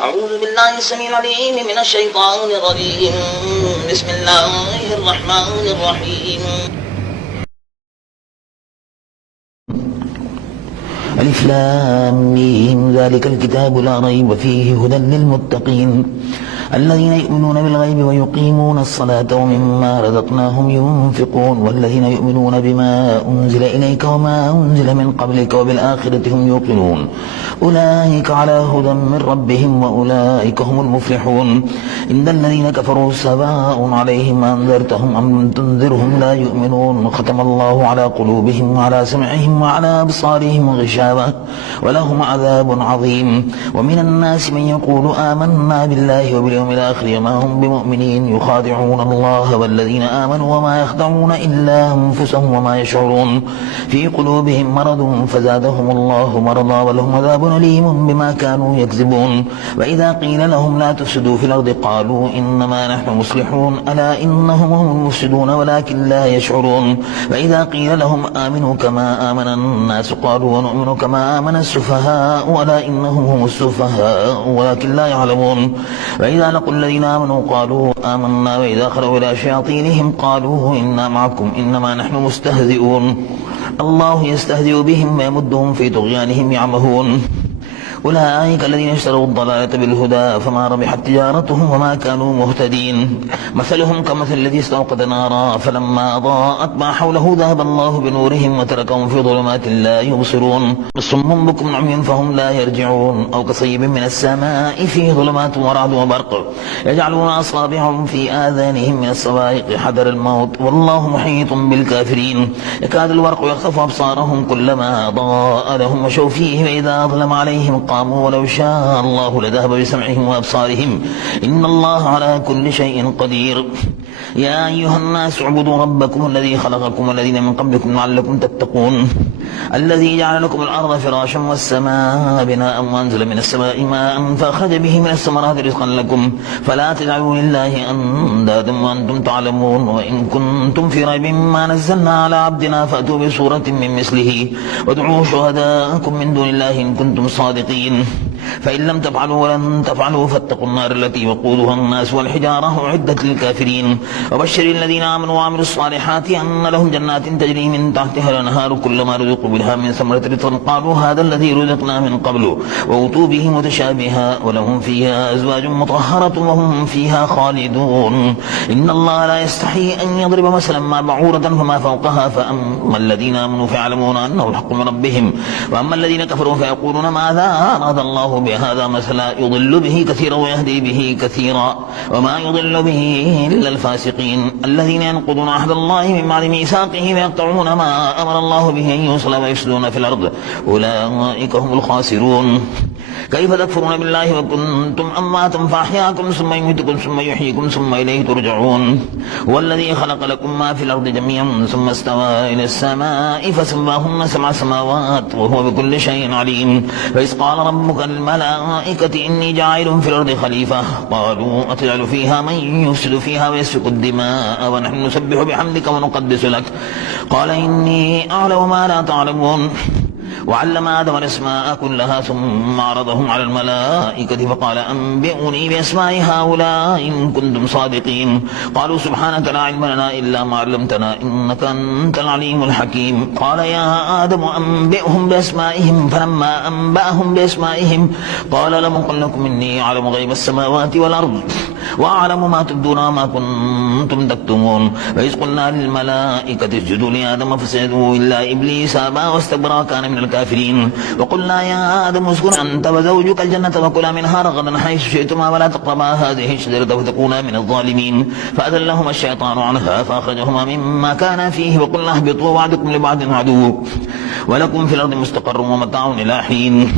أعوذ بالله السميع العليم من الشيطان الرجيم. بسم الله الرحمن الرحيم. ألف لام ميم ذلك الكتاب لا ريب فيه هدى للمتقين الذين يؤمنون بالغيب ويقيمون الصلاة ومما رزقناهم ينفقون والذين يؤمنون بما أنزل إليك وما أنزل من قبلك وبالآخرة هم يوقنون أولئك على هدى من ربهم وأولئك هم المفلحون إن الذين كفروا سواء عليهم أنذرتهم أم لم تنذرهم لا يؤمنون ختم الله على قلوبهم وعلى سمعهم وعلى أبصارهم غشاوة ولهم عذاب عظيم ومن الناس من يقول آمنا بالله وباليوم الآخر وما هم بمؤمنين يخادعون الله والذين آمنوا وما يخدعون إلا أنفسهم وما يشعرون في قلوبهم مرض فزادهم الله مرضا ولهم عذاب أليم بما كانوا يكذبون وإذا قيل لهم لا تفسدوا في الأرض قالوا إنما نحن مصلحون ألا إنهم هم المفسدون ولكن لا يشعرون وإذا قيل لهم آمنوا كما آمن الناس قالوا ونؤمن كما آمن السفهاء ألا إنهم هم السفهاء ولكن لا يعلمون وإذا لقوا الذين آمنوا قالوا آمنا وإذا خلوا إلى شياطينهم قالوا إنا معكم إنما نحن مستهزئون الله يستهزئ بهم ويمدهم في طغيانهم يعمهون أولئك الذين اشتروا الضلالة بالهدى فما ربحت تجارتهم وما كانوا مهتدين مثلهم كمثل الذي استوقد نارا فلما أضاءت ما حوله ذهب الله بنورهم وتركهم في ظلمات لا يبصرون صم بكم عمي فهم لا يرجعون أو كصيب من السماء فيه ظلمات ورعد وبرق يجعلون أصابعهم في آذانهم من الصواعق حذر الموت والله محيط بالكافرين يكاد البرق يخطف أبصارهم كلما أضاء لهم مشوا فيه وإذا أظلم عليهم قاموا ولو شاء الله لذهب بسمعهم وأبصارهم إن الله على كل شيء قدير يا أيها الناس اعبدوا ربكم الذي خلقكم والذين من قبلكم لعلكم تتقون الذي جعل لكم الأرض فراشا والسماء بناء وأنزل من السماء ماء فأخرج به من الثمرات رزقا لكم فلا تجعلوا لله أندادا وأنتم تعلمون وإن كنتم في ريب مما نزلنا على عبدنا فأتوا بسورة من مثله وادعوا شهداءكم من دون الله إن كنتم صادقين فإن لم تفعلوا ولن تفعلوا فاتقوا النار التي وقودها الناس والحجارة أعدت للكافرين وبشر الذين آمنوا وعملوا الصالحات أن لهم جنات تجري من تحتها الأنهار كلما رزقوا منها من ثمرة رزقا قالوا هذا الذي رزقنا من قبل وأوتوا به متشابها ولهم فيها أزواج مطهرة وهم فيها خالدون إن الله لا يستحي أن يضرب مثلا ما بعورة فما فوقها فأما الذين آمنوا فيعلمون أنه الحق من ربهم وأما الذين كفروا فيقولون ماذا أراد الله بهذا مثلا يضل به كثيرا ويهدي به كثيرا وما يضل به إلا الفاسقين الذين ينقضون عهد الله من بعد ميثاقه ويقطعون ما أمر الله به أن يوصل ويفسدون في الأرض أولئك هم الخاسرون كيف تكفرون بالله وكنتم أمواتا فأحياكم ثم يميتكم ثم يحييكم ثم إليه ترجعون هو الذي خلق لكم ما في الأرض جميعا ثم استوى إلى السماء فسواهن 7 سماوات وهو بكل شيء عليم فإذ قال ربك للملائكة إني جاعل في الأرض خليفة قالوا أتجعل فيها من يفسد فيها ويسفك الدماء ونحن نسبح بحمدك ونقدس لك قال إني أعلم ما لا تعلمون وعلم آدم الأسماء كلها ثم عرضهم على الملائكة فقال أنبئوني بأسماء هؤلاء إن كنتم صادقين قالوا سبحانك لا علم لنا إلا ما علمتنا إنك أنت العليم الحكيم قال يا آدم أنبئهم بأسمائهم فلما أنبأهم بأسمائهم قال لم أقل لكم إني أعلم غيب السماوات والأرض وأعلم ما تبدون وما كنتم تكتمون وإذ قلنا للملائكة اسجدوا لآدم فسجدوا إلا إبليس أبى واستكبر وكان من الكافرين وقلنا يا آدم اسكن أنت وزوجك الجنة وكلا منها رغدا حيث شئتما ولا تقربا هذه الشجرة فتكونا من الظالمين فأذلهما الشيطان عنها فأخرجهما مما كانا فيه وقلنا اهبطوا بعضكم لبعض عدو ولكم في الأرض مستقر ومتاع إلى حين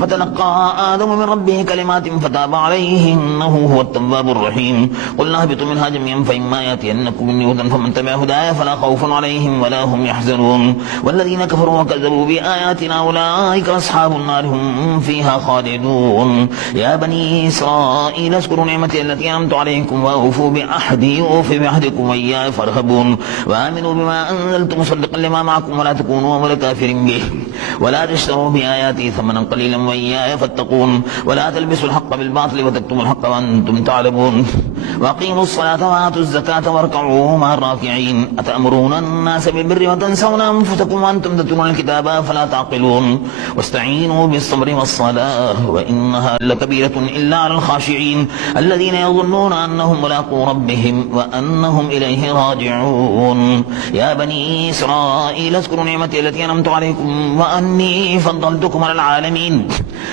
فتلقى آدم من ربه كلمات فتاب عليه إنه هو التواب الرحيم قلنا اهبطوا منها جميعا فإما يأتينكم مني هدى فمن تبع هداي فلا خوف عليهم ولا هم يحزنون والذين كفروا وكذبوا بآياتنا أولئك أصحاب النار هم فيها خالدون يا بني إسرائيل اذكروا نعمتي التي أنعمت عليكم وأوفوا بعهدي أوف بعهدكم وإياي فارهبون وآمنوا بما أنزلت مصدقا لما معكم ولا تكونوا أول كافر به ولا تشتروا بآياتي ثمنا قليلا وإياي فاتقون ولا تلبسوا الحق بالباطل وتكتموا الحق وأنتم تعلمون وأقيموا الصلاة وآتوا الزكاة واركعوا مع الراكعين أتأمرون الناس بالبر وتنسون أنفسكم وأنتم تتلون الكتاب فلا تعقلون واستعينوا بالصبر والصلاة وإنها لكبيرة إلا على الخاشعين الذين يظنون أنهم ملاقو ربهم وأنهم إليه راجعون يا بني إسرائيل اذكروا نعمتي التي أنعمت عليكم وأني فضلتكم على العالمين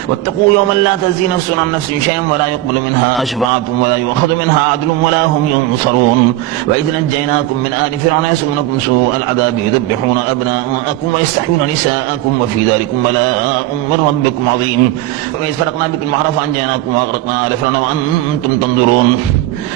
واتقوا يوما لا تجزي نفس عن نفس شيئا ولا يقبل منها شفاعة ولا يؤخذ منها عدل ولا هم ينصرون وإذ نجيناكم من آل فرعون يسومونكم سوء العذاب يذبحون أبناءكم ويستحيون نساءكم وفي ذلكم بلاء من ربكم عظيم وإذ فرقنا بكم البحر فأنجيناكم وأغرقنا آل فرعون وأنتم تنظرون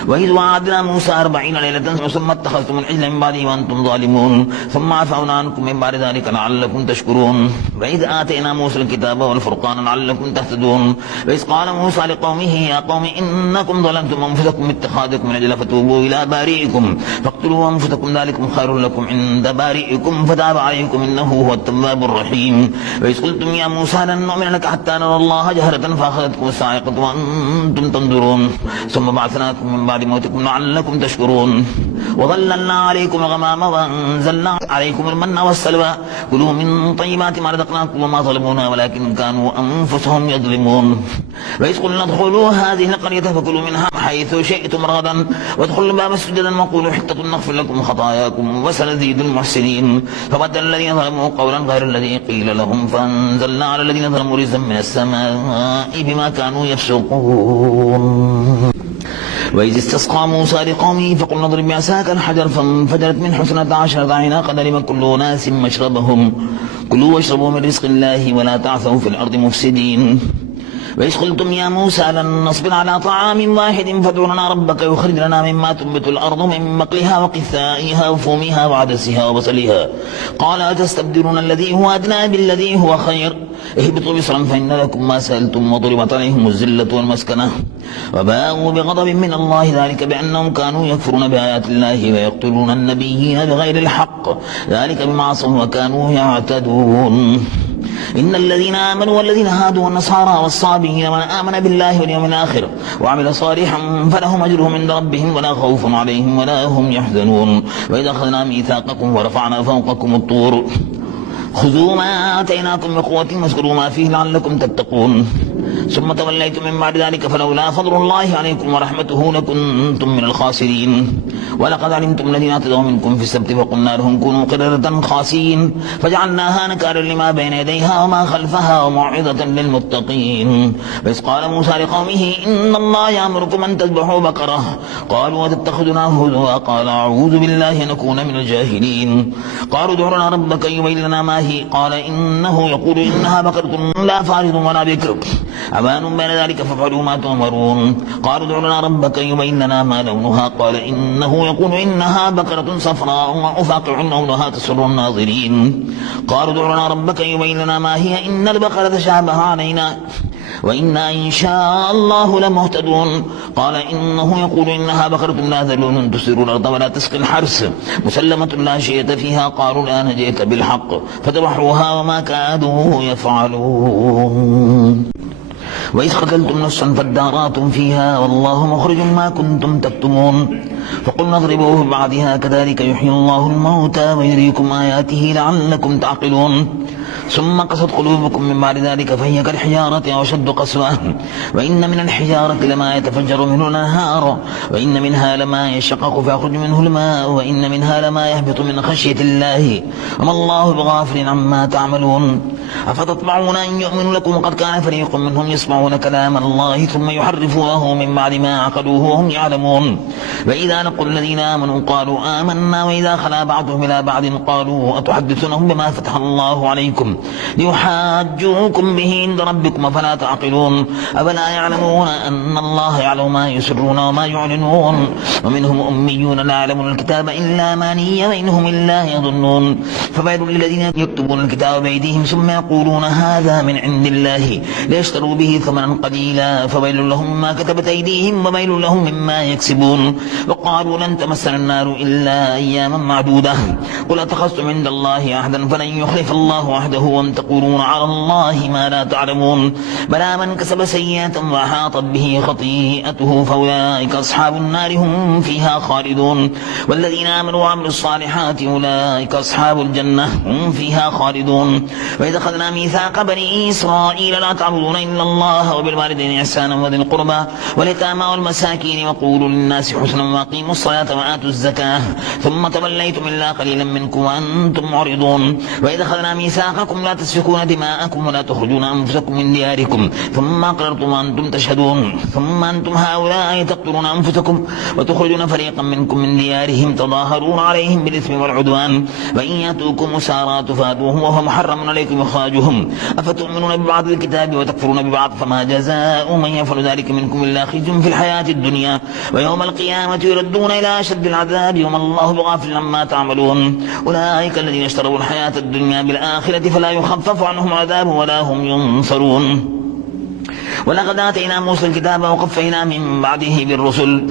وإذ وعدنا موسى 40 ليلة ثم اتخذتم العجل من بعده وأنتم ظالمون ثم عفونا عنكم من بعد ذلك لعلكم تشكرون وإذ آتينا موسى الكتاب والفرقان لعلكم تهتدون وإذ قال موسى لقومه يا قوم إنكم ظلمتم أنفسكم باتخاذكم العجل فتوبوا إلى بارئكم فاقتلوا أنفسكم ذلكم خير لكم عند بارئكم فتاب عليكم إنه هو التواب الرحيم وإذ قلتم يا موسى لن نؤمن لك حتى نرى الله جهرة فأخذتكم الصاعقة وأنتم تنظرون ثم بعثناكم من بعد موتكم لعلكم تشكرون وظللنا عليكم الغمام وأنزلنا عليكم المن والسلوى كلوا من طيبات ما رزقناكم وما ظلمونا ولكن كانوا أنفسهم يظلمون وإذ قلنا ادخلوا هذه القرية فكلوا منها حيث شئتم رغدا وادخلوا الباب سجدا وقولوا حطة نغفر لكم خطاياكم وسنزيد المحسنين فبدل الذين ظلموا قولا غير الذي قيل لهم فأنزلنا على الذين ظلموا رجزا من السماء بما كانوا يفسقون وإذ استسقى موسى لقومه فقلنا اضرب بعصاك الحجر فانفجرت من 12 عينا قد علم كل أناس مشربهم كلوا واشربوا من رزق الله ولا تعثوا في الأرض مفسدين وإذ قلتم يا موسى لن نصبر على طعام واحد فادع لنا ربك يخرج لنا مما تنبت الأرض من بقلها وقثائها وفومها وعدسها وبصلها قال أتستبدلون الذي هو أدنى بالذي هو خير اهبطوا مصرا فإن لكم ما سألتم وضربت عليهم الذلة والمسكنة وباءوا بغضب من الله ذلك بأنهم كانوا يكفرون بآيات الله ويقتلون النبيين بغير الحق ذلك بما عصوا وكانوا يعتدون إن الذين آمنوا والذين هادوا والنصارى والصابئين من آمن بالله واليوم الآخر وعمل صالحا فلهم أجرهم عند ربهم ولا خوف عليهم ولا هم يحزنون وإذا أخذنا ميثاقكم ورفعنا فوقكم الطور خذوا ما آتيناكم بقوة واذكروا ما فيه لعلكم تتقون ثم توليتم من بعد ذلك فلولا فضل الله عليكم ورحمته لكنتم من الخاسرين ولقد علمتم الذين اعتدوا منكم في السبت فقلنا لهم كونوا قردة خاسئين فجعلناها نكالا لما بين يديها وما خلفها وموعظة للمتقين وإذ قال موسى لقومه إن الله يأمركم أن تذبحوا بقرة قالوا وتتخذنا هزوا قال أعوذ بالله أن نكون من الجاهلين قالوا ادع لنا ربك يبين لنا ما هي قال إنه يقول إنها بقرة لا فارض ولا بكر أمان بين ذلك فافعلوا ما تؤمرون قالوا ادع لنا ربك يبين لنا ما لونها قال إنه يقول إنها بقرة صفراء وأفاقع لونها تسر الناظرين قالوا ادع لنا ربك يبين لنا ما هي إن البقرة تشابه علينا وإنا إن شاء الله لمهتدون قال إنه يقول إنها بقرة لا ذلول تسر الأرض ولا تسقي الحرث مسلمة لا شية فيها قالوا الآن جئت بالحق فذبحوها وما كادوا يفعلون وإذ قتلتم نفسا فادارأتم فيها والله مخرج ما كنتم تكتمون فقلنا اضربوه ببعضها كذلك يحيي الله الموتى ويريكم آياته لعلكم تعقلون ثم قست قلوبكم من بعد ذلك فهي كالحجارة أو أشد قسوة وإن من الحجارة لما يتفجر منه الأنهار وإن منها لما يشقق فيخرج منه الماء وإن منها لما يهبط من خشية الله وما الله بغافل عما تعملون أفتطمعون أن يؤمنوا لكم وقد كان فريق منهم يسمعون كلام الله ثم يحرفونه من بعد ما عقلوه وهم يعلمون وإذا لقوا الذين آمنوا قالوا آمنا وإذا خلا بعضهم إلى بعض قالوا أتحدثونهم بما فتح الله عليكم ليحاجوكم به عند ربكم فلا تعقلون أفلا يعلمون أن الله يعلم ما يسرون وما يعلنون ومنهم أميون لا يعلمون الكتاب إلا أماني وإنهم إلا يظنون فويل للذين يكتبون الكتاب بأيديهم ثم يقولون هذا من عند الله ليشتروا به ثمنا قليلا فويل لهم مما كتبت أيديهم وويل لهم مما يكسبون وقالوا لن تمسنا النار إلا أياما معدودة قل أتخذتم عند الله عهدا فلن يخلف الله عهده وأن تقولون على الله ما لا تعلمون بلى من كسب سيئة وأحاطت به خطيئته فأولئك أصحاب النار هم فيها خالدون والذين آمنوا وعملوا الصالحات أولئك أصحاب الجنة هم فيها خالدون وإذا أخذنا ميثاق بني إسرائيل لا تعبدون إلا الله وبالوالدين إحسانا وذي القربى واليتامى والمساكين وقولوا للناس حسنا وأقيموا الصلاة وآتوا الزكاة ثم توليتم إلا قليلا منكم وأنتم معرضون وإذا أخذنا ميثاقكم لا تسفكون دماءكم ولا تخرجون أنفسكم من دياركم ثم أقررتم وأنتم تشهدون ثم أنتم هؤلاء تقتلون أنفسكم وتخرجون فريقا منكم من ديارهم تظاهرون عليهم بالإثم والعدوان وإن يأتوكم أسارى تفادوهم وهو محرم عليكم إخراجهم أفتؤمنون ببعض الكتاب وتكفرون ببعض فما جزاء من يفعل ذلك منكم إلا خزي في الحياة الدنيا ويوم القيامة يردون إلى أشد العذاب وما الله بغافل عما تعملون أولئك الذين اشتروا الحياة الدنيا بالآخرة فلا يخفف عنهم العذاب ولا هم ينصرون ولقد آتينا موسى الكتاب وقفينا من بعده بالرسل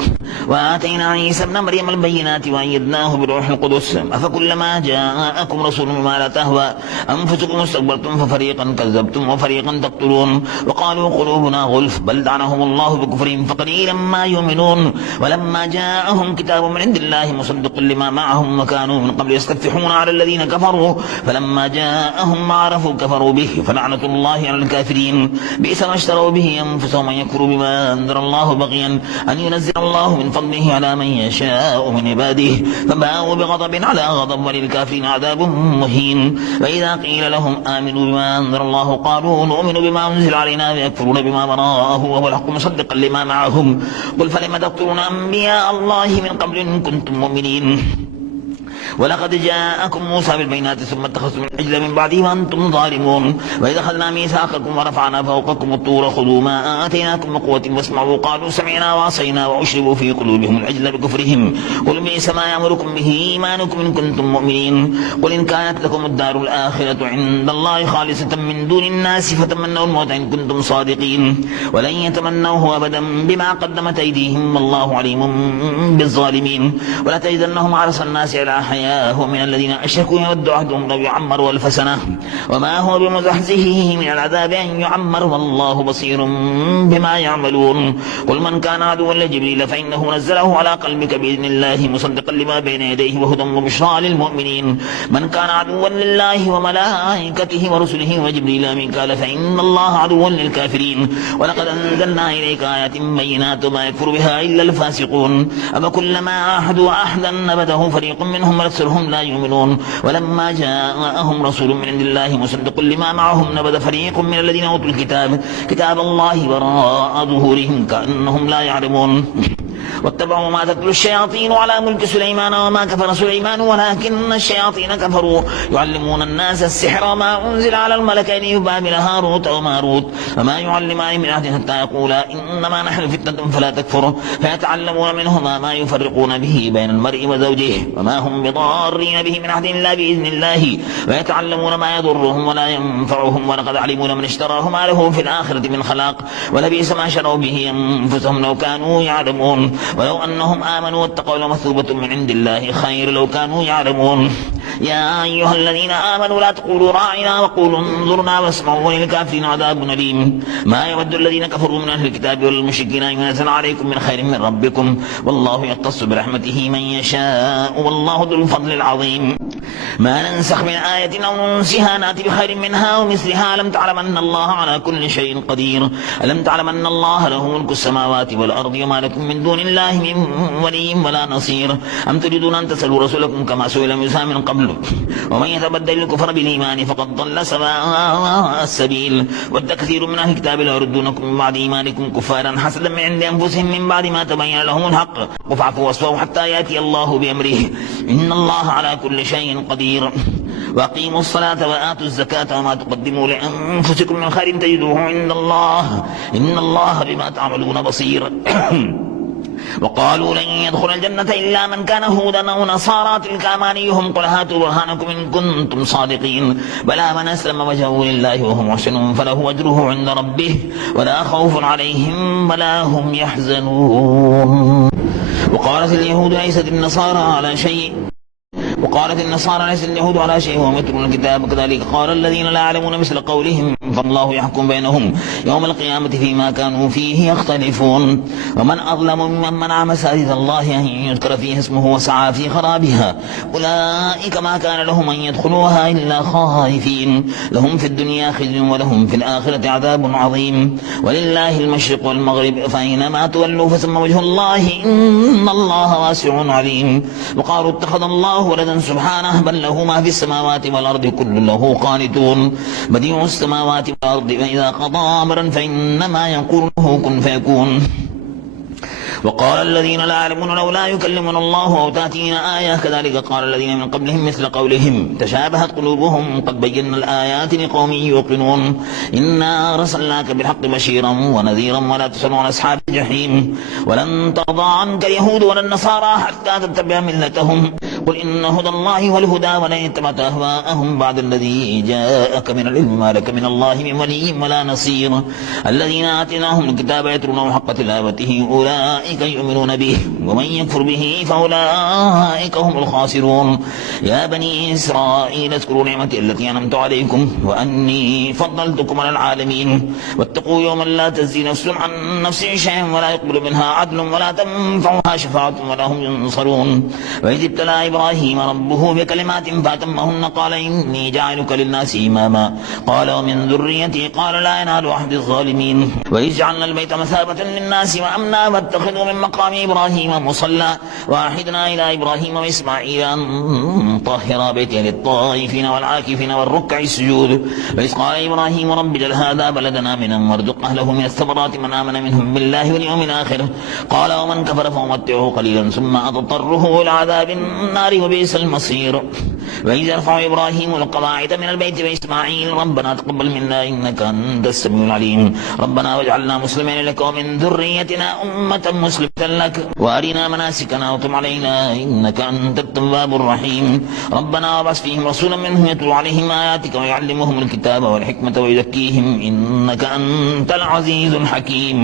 وآتينا عيسى ابن مريم البينات وأيدناه بروح القدس أفكلما جاءكم رسول بما لا تهوى أنفسكم استكبرتم ففريقا كذبتم وفريقا تقتلون وقالوا قلوبنا غلف بل لعنهم الله بكفرهم فقليلا ما يؤمنون ولما جاءهم كتاب من عند الله مصدق لما معهم وكانوا من قبل يستفتحون على الذين كفروا فلما جاءهم ما عرفوا كفروا به فلعنة الله على الكافرين بئس ما اشتروا به أنفسهم أن يكفروا بما أنزل الله بغيا أن ينزل الله من فضله على من يشاء من عباده فباءوا بغضب على غضب وللكافرين عذاب مهين وإذا قيل لهم آمنوا بما أنزل الله قالوا نؤمن بما أنزل علينا ويكفرون بما وراءه وهو الحق مصدقا لما معهم قل فلم تقتلون أنبياء الله من قبل إن كنتم مؤمنين ولقد جاءكم موسى بالبينات ثم اتخذتم العجل من بعده وأنتم ظالمون وإذا أخذنا ميثاقكم ورفعنا فوقكم الطور خذوا ما آتيناكم بقوة واسمعوا قالوا سمعنا وعصينا وأشربوا في قلوبهم العجل بكفرهم قل بئس ما يأمركم به إيمانكم إن كنتم مؤمنين قل إن كانت لكم الدار الآخرة عند الله خالصة من دون الناس فتمنوا الموت إن كنتم صادقين ولن يتمنوه أبدا بما قدمت أيديهم والله عليم بالظالمين ولا تجدنهم أحرص الناس على حياة ومن الذين أشركوا يود أحدهم لو يعمر ألف سنة وما هو بمزحزحه من العذاب أن يعمر والله بصير بما يعملون قل من كان عدوا لجبريل فإنه نزله على قلبك بإذن الله مصدقا لما بين يديه وهدى وبشرى للمؤمنين من كان عدوا لله وملائكته ورسله وجبريل وميكال فإن الله عدو للكافرين ولقد أنزلنا إليك آيات بينات ما يكفر بها إلا الفاسقون أفكلما عاهدوا عهدا نبذه فريق منهم أكثرهم لا يؤمنون ولما جاءهم رسول من عند الله مصدق لما معهم نبذ فريق من الذين أوتوا الكتاب كتاب الله وراء ظهورهم كأنهم لا يعلمون واتبعوا ما تتلو الشياطين على ملك سليمان وما كفر سليمان ولكن الشياطين كفروا يعلمون الناس السحر وما أنزل على الملكين ببابل هاروت وماروت وما يعلمان من أحد حتى يقولا إنما نحن فتنة فلا تكفر فيتعلمون منهما ما يفرقون به بين المرء وزوجه وما هم بضارين به من أحد إلا بإذن الله ويتعلمون ما يضرهم ولا ينفعهم ولقد علموا لمن اشتراه ما له في الآخرة من خلاق ولبئس ما شروا به أنفسهم لو كانوا يعلمون ولو أنهم آمنوا واتقوا لمثوبة من عند الله خير لو كانوا يعلمون يا أيها الذين آمنوا لا تقولوا راعنا وقولوا انظرنا واسمعوا وللكافرين عذاب أليم ما يود الذين كفروا من أهل الكتاب والمشركين أن ينزل عليكم من خير من ربكم والله يختص برحمته من يشاء والله ذو الفضل العظيم ما ننسخ من آية أو ننسها نأتي بخير منها ومثلها ألم تعلم أن الله على كل شيء قدير ألم تعلم أن الله له ملك السماوات والأرض وما لكم من دون الله من ولي ولا نصير أم تريدون أن تسألوا رسولكم كما سئل موسى من قبل ومن يتبدل الكفر بالإيمان فقد ضل سواء السبيل ود كثير من أهل الكتاب لا يردونكم من بعد إيمانكم كفارا حسدا من عند أنفسهم من بعد ما تبين لهم الحق فاعفوا واصفحوا حتى يأتي الله بأمره إن الله على كل شيء قدير وأقيموا الصلاة وآتوا الزكاة وما تقدموا لأنفسكم من خير تجدوه عند الله إن الله بما تعملون بصير وقالوا لن يدخل الجنة إلا من كان هودا أو نصارى تلك أمانيهم قل هاتوا برهانكم إن كنتم صادقين بلى من أسلم وجهه لله وهو محسن فله أجره عند ربه ولا خوف عليهم ولا هم يحزنون وقالت اليهود ليست النصارى على شيء وقالت النصارى ليست اليهود على شيء وهم يتلون الكتاب كذلك قال الذين لا يعلمون مثل قولهم فالله يحكم بينهم يوم القيامة فيما كانوا فيه يختلفون ومن أظلم ممن منع مساجد الله أن يذكر فيها اسمه وسعى في خرابها أولئك ما كان لهم أن يدخلوها إلا خائفين لهم في الدنيا خزي ولهم في الآخرة عذاب عظيم ولله المشرق والمغرب فأينما تولوا فثم وجه الله إن الله واسع عليم وقالوا اتخذ الله ولدا سبحانه بل له ما في السماوات والأرض كل له قانتون بديع السماوات والأرض فإذا قضى أمرا فإنما يقول له كن فيكون وقال الذين لا يعلمون لولا يكلمنا الله أو تأتينا آية كذلك قال الذين من قبلهم مثل قولهم تشابهت قلوبهم قد بينا الآيات لقوم يوقنون إنا أرسلناك بالحق بشيرا ونذيرا ولا تسأل عن أصحاب الجحيم ولن ترضى عنك اليهود ولا النصارى حتى تتبع ملتهم قل إن هدى الله هو الهدى ولن اتبعت أهواءهم بعد الذي جاءك من العلم ما لك من الله من ولي ولا نصير الذين آتيناهم الكتاب يتلونه حق تلاوته أولئك يؤمنون به ومن يكفر به فأولئك هم الخاسرون يا بني إسرائيل اذكروا نعمتي التي أنعمت عليكم وأني فضلتكم على العالمين واتقوا يوما لا تجزي نفس عن نفس شيئا ولا يقبل منها عدل ولا تنفعها شفاعة ولا هم ينصرون وإذ ابتلى إبراهيم ربه بكلمات فأتمهن قال إني جاعلك للناس إماما قال ومن ذريتي قال لا ينال أحد الظالمين وإذ جعلنا البيت مثابة للناس وأمنا واتخذوا من مقام إبراهيم مصلى وأعهدنا إلى إبراهيم وإسماعيل أن طهر بيتي للطائفين والعاكفين والركع السجود وإذ قال إبراهيم رب اجعل هذا بلدنا آمنا وارزق أهله من الثمرات من آمن منهم بالله واليوم الآخر قال ومن كفر فأمتعه قليلا ثم أضطره إلى عذاب النار وبئس المصير وإذ يرفع إبراهيم القواعد من البيت وإسماعيل ربنا تقبل منا إنك أنت السميع العليم ربنا واجعلنا مسلمين لك ومن ذريتنا أمة مسلمة لك وأرنا مناسكنا وتب علينا إنك أنت التواب الرحيم ربنا وابعث فيهم رسولا منهم يتلو عليهم آياتك ويعلمهم الكتاب والحكمة ويزكيهم إنك أنت العزيز الحكيم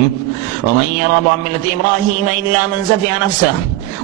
ومن يرغب عن ملة إبراهيم إلا من سفه نفسه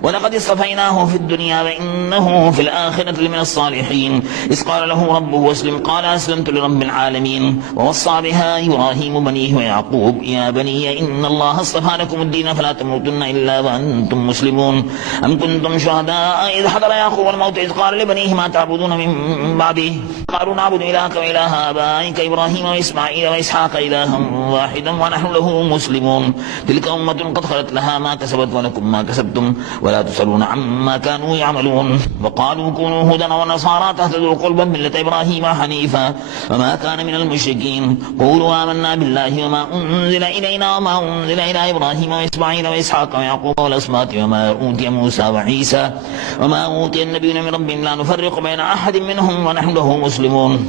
ولقد اصطفيناه في الدنيا وإنه في الآخرة لمن الصالحين إذ قال له ربه واسلم قال أسلمت لرب العالمين ووصى بها إبراهيم بنيه ويعقوب يا بني إن الله اصطفى لكم الدين فلا تموتن إلا وأنتم مسلمون أم كنتم شهداء إذ حضر يعقوب الموت إذ قال لبنيه ما تعبدون من بعده قالوا نعبد إلهك وإله آبائك إبراهيم وإسماعيل وإسحاق إلها واحدا ونحن له مسلمون تلك أمة قد خلت لها ما كسبت ولكم ما كسبتم ولا تسألون عما كانوا يعملون وقالوا كونوا هودا ونصارى تهتدوا قل ملة إبراهيم حنيفا وما كان من المشركين قولوا آمنا بالله وما أنزل إلينا وما أنزل إلى إبراهيم وإسماعيل وإسحاق ويعقوب والأسباط وما أوتي موسى وعيسى وما أوتي النبيون من ربهم لا نفرق بين أحد منهم ونحن له مسلمون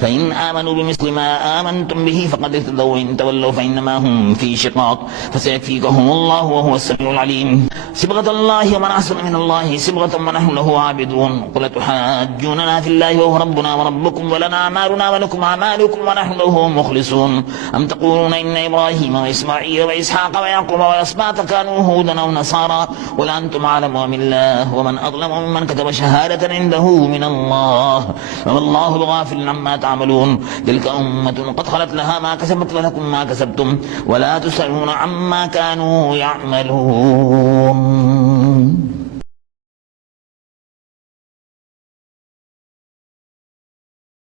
فإن آمنوا بمثل ما آمنتم به فقد اهتدوا وإن تولوا فإنما هم في شقاق فسيكفيكهم الله وهو السميع العليم صبغة الله ومن أحسن من الله صبغة ونحن له عابدون قل تحاجوننا في الله وهو ربنا وربكم ولنا أعمالنا ولكم أعمالكم ونحن له مخلصون أم تقولون إن إبراهيم وإسماعيل وإسحاق ويعقوب والأسباط كانوا هودا أو نصارى قل أنتم أعلم أم الله ومن أظلم ممن كتب شهادة عنده من الله والله بغافل عما تعملون تلك أمة قد خلت لها ما كسبت ولكم ما كسبتم ولا تسألون عما كانوا يعملون